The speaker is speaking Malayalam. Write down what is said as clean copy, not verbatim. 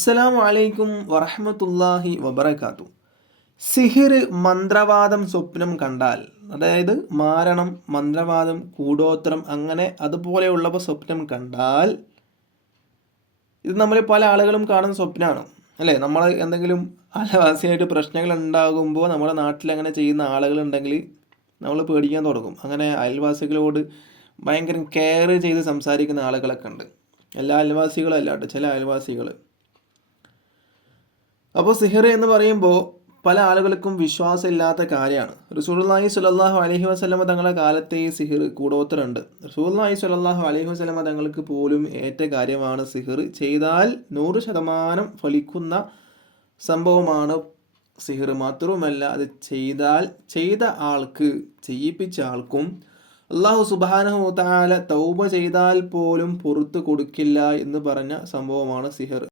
അസ്സലാമു അലൈക്കും വറഹ്മത്തുള്ളാഹി വബറകാതുഹു. സിഹിർ, മന്ത്രവാദം സ്വപ്നം കണ്ടാൽ, അതായത് മാരണം, മന്ത്രവാദം, കൂടോത്രം അങ്ങനെ അതുപോലെയുള്ളവ സ്വപ്നം കണ്ടാൽ, ഇത് നമ്മൾ പല ആളുകളും കാണുന്ന സ്വപ്നമാണ് അല്ലേ? നമ്മൾ എന്തെങ്കിലും അയൽവാസിയായിട്ട് പ്രശ്നങ്ങൾ ഉണ്ടാകുമ്പോൾ നമ്മുടെ നാട്ടിൽ അങ്ങനെ ചെയ്യുന്ന ആളുകളുണ്ടെങ്കിൽ നമ്മൾ പേടിക്കാൻ തുടങ്ങും. അങ്ങനെ അയൽവാസികളോട് ഭയങ്കര കെയർ ചെയ്ത് സംസാരിക്കുന്ന ആളുകളൊക്കെ ഉണ്ട്. എല്ലാ അയൽവാസികളും അല്ല കേട്ടോ, ചില അയൽവാസികൾ. അപ്പോൾ സിഹിർ എന്ന് പറയുമ്പോൾ പല ആളുകൾക്കും വിശ്വാസമില്ലാത്ത കാര്യമാണ്. റസൂലുള്ളാഹി സ്വല്ലല്ലാഹു അലൈഹി വസല്ലമ തങ്ങളുടെ കാലത്തെ ഈ സിഹിർ കൂടോത്രമുണ്ട്. റസൂലുള്ളാഹി സ്വല്ലല്ലാഹു അലൈഹി വസല്ലമ തങ്ങൾക്ക് പോലും ഏറ്റ കാര്യമാണ് സിഹിർ. ചെയ്താൽ 100% ഫലിക്കുന്ന സംഭവമാണ് സിഹിർ. മാത്രവുമല്ല, അത് ചെയ്ത ആൾക്ക്, ചെയ്യിപ്പിച്ച ആൾക്കും അല്ലാഹു സുബ്ഹാനഹു വ തആല തൗബ ചെയ്താൽ പോലും പുറത്തു കൊടുക്കില്ല എന്ന് പറഞ്ഞ സംഭവമാണ് സിഹിർ.